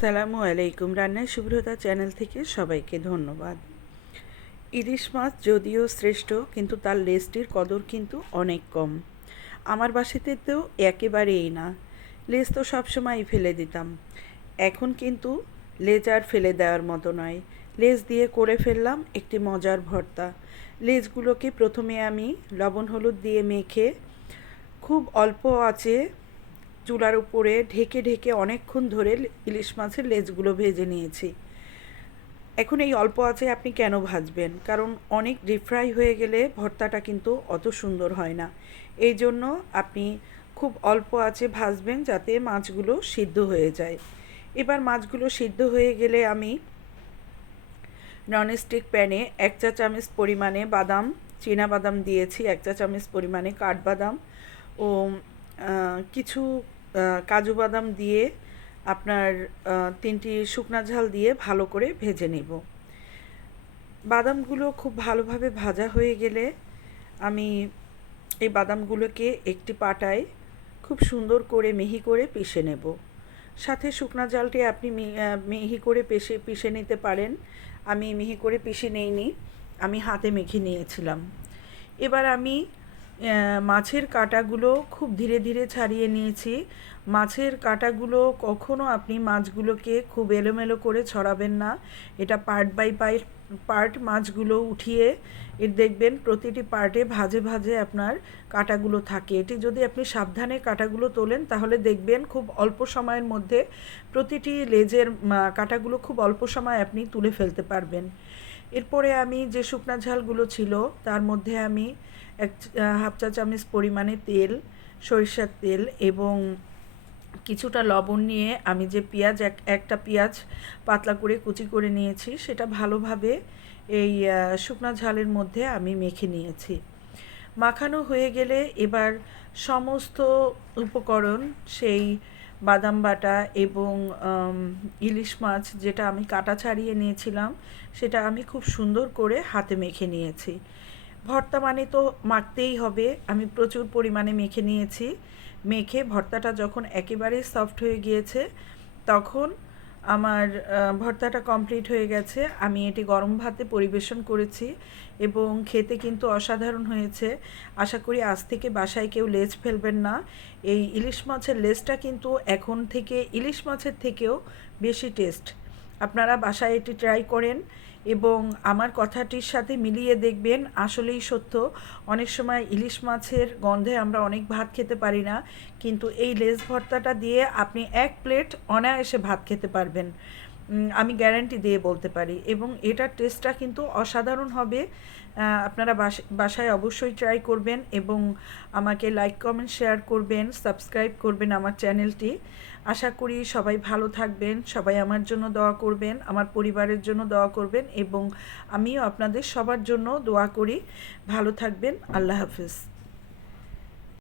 আসসালামু আলাইকুম। রান্নার শুভ্রতা চ্যানেল থেকে সবাইকে ধন্যবাদ। ইলিশ মাছ যদিও শ্রেষ্ঠ, কিন্তু তার লেজটির কদর কিন্তু অনেক কম। আমার বাসাতে তো একেবারেই না। লেজ তো সবসময়ই ফেলে দিতাম। এখন কিন্তু লেজ আর ফেলে দেওয়ার মতো নয়। লেজ দিয়ে করে ফেললাম একটি মজার ভর্তা। লেজগুলোকে প্রথমে আমি লবণ হলুদ দিয়ে মেখে খুব অল্প আঁচে চুলার উপরে ঢেকে ঢেকে অনেকক্ষণ ধরে ইলিশ মাছের লেজগুলো ভেজে নিয়েছি। এখন এই অল্প আঁচে আপনি কেন ভাজবেন? কারণ অনেক ডিপ ফ্রাই হয়ে গেলে ভর্তাটা কিন্তু অত সুন্দর হয় না। এই জন্য আপনি খুব অল্প আঁচে ভাজবেন যাতে মাছগুলো সিদ্ধ হয়ে যায়। এবার মাছগুলো সিদ্ধ হয়ে গেলে আমি ননস্টিক প্যানে 1 চা চামচ পরিমাণে বাদাম, বাদাম দিয়েছি, 1 চা চামচ পরিমাণে কাঠবাদাম ও কিছু কাজু বাদাম দিয়ে আপনার 3টি শুকনা ঝাল দিয়ে ভালো করে ভেজে নেব। বাদামগুলো খুব ভালোভাবে ভাজা হয়ে গেলে আমি এই বাদামগুলোকে একটি পাটায় খুব সুন্দর করে মিহি করে পিষে নেব। সাথে শুকনা ঝালটি আপনি মিহি করে পিষে নিতে পারেন। আমি মিহি করে পিষে নেইনি, আমি হাতে মেখে নিয়েছিলাম। এবার আমি মাছের কাঁটাগুলো খুব ধীরে ধীরে ছাড়িয়ে নিয়েছি। মাছের কাঁটাগুলো কখনো আপনি মাছগুলোকে খুব এলোমেলো করে ছড়াবেন না। এটা পার্ট বাই পার্ট মাছগুলো উঠিয়ে দেখবেন প্রতিটি পার্টে ভাজে ভাজে আপনার কাঁটাগুলো থাকে। এটি যদি আপনি সাবধানে কাঁটাগুলো তোলেন তাহলে দেখবেন খুব অল্প সময়ের মধ্যে প্রতিটি লেজের কাঁটাগুলো খুব অল্প সময় আপনি তুলে ফেলতে পারবেন। এরপরে আমি যে শুকনা ঝালগুলো ছিল তার মধ্যে আমি হাফ চা চামচ পরিমাণে তেল, সরিষার তেল এবং কিছুটা লবণ নিয়ে আমি যে একটা পেঁয়াজ পাতলা করে কুচি করে নিয়েছি সেটা ভালোভাবে এই শুকনা ঝালের মধ্যে আমি মেখে নিয়েছি। মাখানো হয়ে গেলে এবার সমস্ত উপকরণ, সেই বাদাম বাটা এবং ইলিশ মাছ যেটা আমি কাটা ছাড়িয়ে নিয়েছিলাম সেটা আমি খুব সুন্দর করে হাতে মেখে নিয়েছি। ভর্তা মানে তো মাখতেই হবে, আমি প্রচুর পরিমাণে মেখে নিয়েছি। মেখে ভর্তাটা যখন একেবারে সফট হয়ে গিয়েছে তখন আমার ভর্তাটা কমপ্লিট হয়ে গেছে। আমি এটি গরম ভাতে পরিবেশন করেছি এবং খেতে কিন্তু অসাধারণ হয়েছে। আশা করি আজ থেকে বাসায় কেউ লেজ ফেলবেন না। এই ইলিশ মাছের লেজটা কিন্তু এখন থেকে ইলিশ মাছের থেকেও বেশি টেস্ট। আপনারা বাসায় এটি ট্রাই করেন এবং আমার কথাটির সাথে মিলিয়ে দেখবেন আসলেই সত্য। অনেক সময় ইলিশ মাছের গন্ধে আমরা অনেক ভাত খেতে পারি না, কিন্তু এই লেজ ভর্তাটা দিয়ে আপনি 1 প্লেট অনায়াসে ভাত খেতে পারবেন, আমি গ্যারান্টি দিয়ে বলতে পারি। এবং এটার টেস্টটা কিন্তু অসাধারণ হবে। আপনারা বাসায় অবশ্যই ট্রাই করবেন এবং আমাকে লাইক কমেন্ট শেয়ার করবেন, সাবস্ক্রাইব করবেন আমার চ্যানেলটি। আশা করি সবাই ভালো থাকবেন, সবাই আমার জন্য দোয়া করবেন, আমার পরিবারের জন্য দোয়া করবেন এবং আমিও আপনাদের সবার জন্য দোয়া করি। ভালো থাকবেন। আল্লাহ হাফেজ।